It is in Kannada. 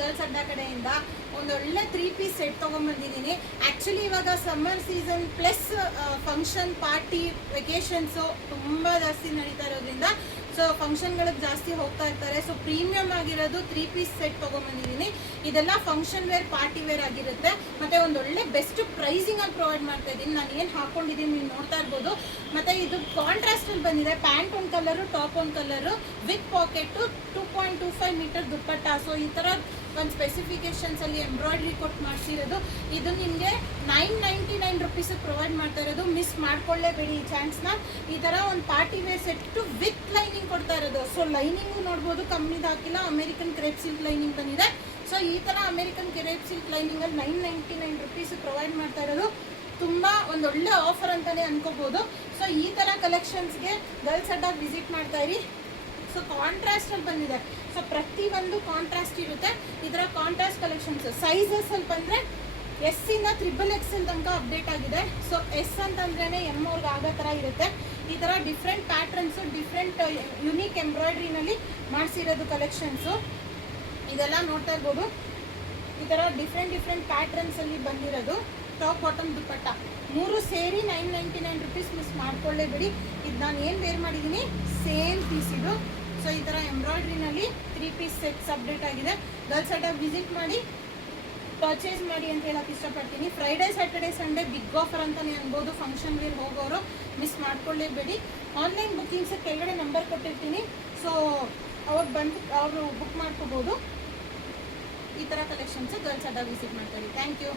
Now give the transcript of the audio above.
ಗರ್ಲ್ಸ್ ಅಡ್ಡ ಕಡೆಯಿಂದ ಒಂದೊಳ್ಳೆ 3 ಪೀಸ್ ಸೆಟ್ ತೊಗೊಂಬಂದಿದ್ದೀನಿ. ಆ್ಯಕ್ಚುಲಿ ಇವಾಗ summer season plus function party vacations ತುಂಬ ಜಾಸ್ತಿ ನಡೀತಾ ಇರೋದ್ರಿಂದ ಸೊ ಫಂಕ್ಷನ್ಗಳಿಗೆ ಜಾಸ್ತಿ ಹೋಗ್ತಾ ಇರ್ತಾರೆ. ಸೊ ಪ್ರೀಮಿಯಮ್ ಆಗಿರೋದು 3 ಪೀಸ್ ಸೆಟ್ ತೊಗೊಂಬಂದಿದ್ದೀನಿ. ಇದೆಲ್ಲ ಫಂಕ್ಷನ್ ವೇರ್ ಪಾರ್ಟಿ ವೇರ್ ಆಗಿರುತ್ತೆ ಮತ್ತು ಒಂದೊಳ್ಳೆ ಬೆಸ್ಟ್ ಪ್ರೈಸಿಂಗಲ್ಲಿ ಪ್ರೊವೈಡ್ ಮಾಡ್ತಾ ಇದ್ದೀನಿ. ನಾನು ಏನು ಹಾಕ್ಕೊಂಡಿದ್ದೀನಿ ನೀವು ನೋಡ್ತಾ ಇರ್ಬೋದು. ಮತ್ತು ಇದು ಕಾಂಟ್ರಾಸ್ಟಲ್ಲಿ ಬಂದಿದೆ. ಪ್ಯಾಂಟ್ ಒಂದು ಕಲರು, ಟಾಪ್ ಒಂದು colour, with pocket, 2.25 metre dupatta. So ಈ ಥರ ಒಂದು ಸ್ಪೆಸಿಫಿಕೇಷನ್ಸಲ್ಲಿ ಎಂಬ್ರಾಯ್ಡ್ರಿ ಕೊಟ್ಟು ಮಾಡಿಸಿರೋದು. ಇದು ನಿಮಗೆ 999 ರುಪೀಸಿಗೆ ಪ್ರೊವೈಡ್ ಮಾಡ್ತಾ ಇರೋದು. ಮಿಸ್ ಮಾಡ್ಕೊಳ್ಳೇಬೇಡಿ ಈ ಚಾನ್ಸ್ನ. ಈ ಥರ ಒಂದು party wear set with lining ಕೊಡ್ತಾ ಇರೋದು. ಸೊ ಲೈನಿಂಗು ನೋಡ್ಬೋದು, ಕಮ್ಮಿದು ಹಾಕಿಲ್ಲ. ಅಮೆರಿಕನ್ ಕ್ರೇಪ್ ಸಿಲ್ಕ್ ಲೈನಿಂಗ್ ಬಂದಿದೆ. ಸೊ ಈ ಥರ ಅಮೆರಿಕನ್ ಕ್ರೇಪ್ ಸಿಲ್ಕ್ ಲೈನಿಂಗಲ್ಲಿ 999 ರುಪೀಸ್ ಪ್ರೊವೈಡ್ ಮಾಡ್ತಾ ಇರೋದು ತುಂಬ ಒಂದೊಳ್ಳೆ ಆಫರ್ ಅಂತಲೇ ಅನ್ಕೋಬೋದು. ಸೊ ಈ ಥರ ಕಲೆಕ್ಷನ್ಸ್ಗೆ ಗರ್ಲ್ಸ್ ಅಡ್ಡಾಗಿ ವಿಸಿಟ್ ಮಾಡ್ತಾ ಇರಿ. ಸೊ ಕಾಂಟ್ರಾಸ್ಟಲ್ಲಿ ಬಂದಿದೆ. ಸೊ ಪ್ರತಿಯೊಂದು ಕಾಂಟ್ರಾಸ್ಟ್ ಇರುತ್ತೆ. ಈ ಥರ ಕಾಂಟ್ರಾಸ್ಟ್ ಕಲೆಕ್ಷನ್ಸ್ ಸೈಜಸಲ್ಲಿ ಬಂದರೆ ಎಸ್ಸಿಂದ XXL ತನಕ ಅಪ್ಡೇಟ್ ಆಗಿದೆ. ಸೊ ಎಸ್ ಅಂತಂದ್ರೇ ಎಮ್ ಅವ್ರಿಗೆ ಆಗೋ ಥರ ಇರುತ್ತೆ. ಈ ಥರ ಡಿಫ್ರೆಂಟ್ ಪ್ಯಾಟ್ರನ್ಸು, ಡಿಫ್ರೆಂಟ್ ಯುನೀಕ್ ಎಂಬ್ರಾಯ್ಡ್ರಿನಲ್ಲಿ ಮಾಡಿಸಿರೋದು ಕಲೆಕ್ಷನ್ಸು. ಇದೆಲ್ಲ ನೋಡ್ತಾ ಇರ್ಬೋದು. ಈ ಥರ ಡಿಫ್ರೆಂಟ್ ಪ್ಯಾಟ್ರನ್ಸಲ್ಲಿ ಬಂದಿರೋದು. ಟಾಪ್ ಬಾಟಮ್ ದುಪ್ಪಟ್ಟ 3 ಸೇರಿ 999 ರುಪೀಸ್. ಮಿಸ್ ಮಾಡ್ಕೊಳ್ಳೇಬೇಡಿ. ಇದು ನಾನು ಏನು ವೇರ್ ಮಾಡಿದ್ದೀನಿ ಸೇಮ್ ಪೀಸ್ ಇದು. ಸೊ ಈ ಥರ ಎಂಬ್ರಾಯ್ಡ್ರಿನಲ್ಲಿ 3 ಪೀಸ್ ಸೆಟ್ಸ್ ಅಪ್ಡೇಟ್ ಆಗಿದೆ. ಗರ್ಲ್ಸ್ ಅಡ್ಡ ವಿಸಿಟ್ ಮಾಡಿ ಪರ್ಚೇಸ್ ಮಾಡಿ ಅಂತ ಹೇಳಕ್ಕೆ ಇಷ್ಟಪಡ್ತೀನಿ. Friday Saturday Sunday big offer ಅಂತಲೇ ಅನ್ಬೋದು. ಫಂಕ್ಷನ್ ವೇರ್ ಹೋಗೋರು ಮಿಸ್ ಮಾಡ್ಕೊಳ್ಳೇಬೇಡಿ. ಆನ್ಲೈನ್ ಬುಕ್ಕಿಂಗ್ಸ್ ಕೆಳಗಡೆ ನಂಬರ್ ಕೊಟ್ಟಿರ್ತೀನಿ. ಸೊ ಅವರು ಬುಕ್ ಮಾಡ್ಕೋಬೋದು. ಈ ಥರ ಕಲೆಕ್ಷನ್ಸ್ ಗರ್ಲ್ಸ್ ಅಡ್ಡ ವಿಸಿಟ್ ಮಾಡ್ತಾರೆ. Thank you.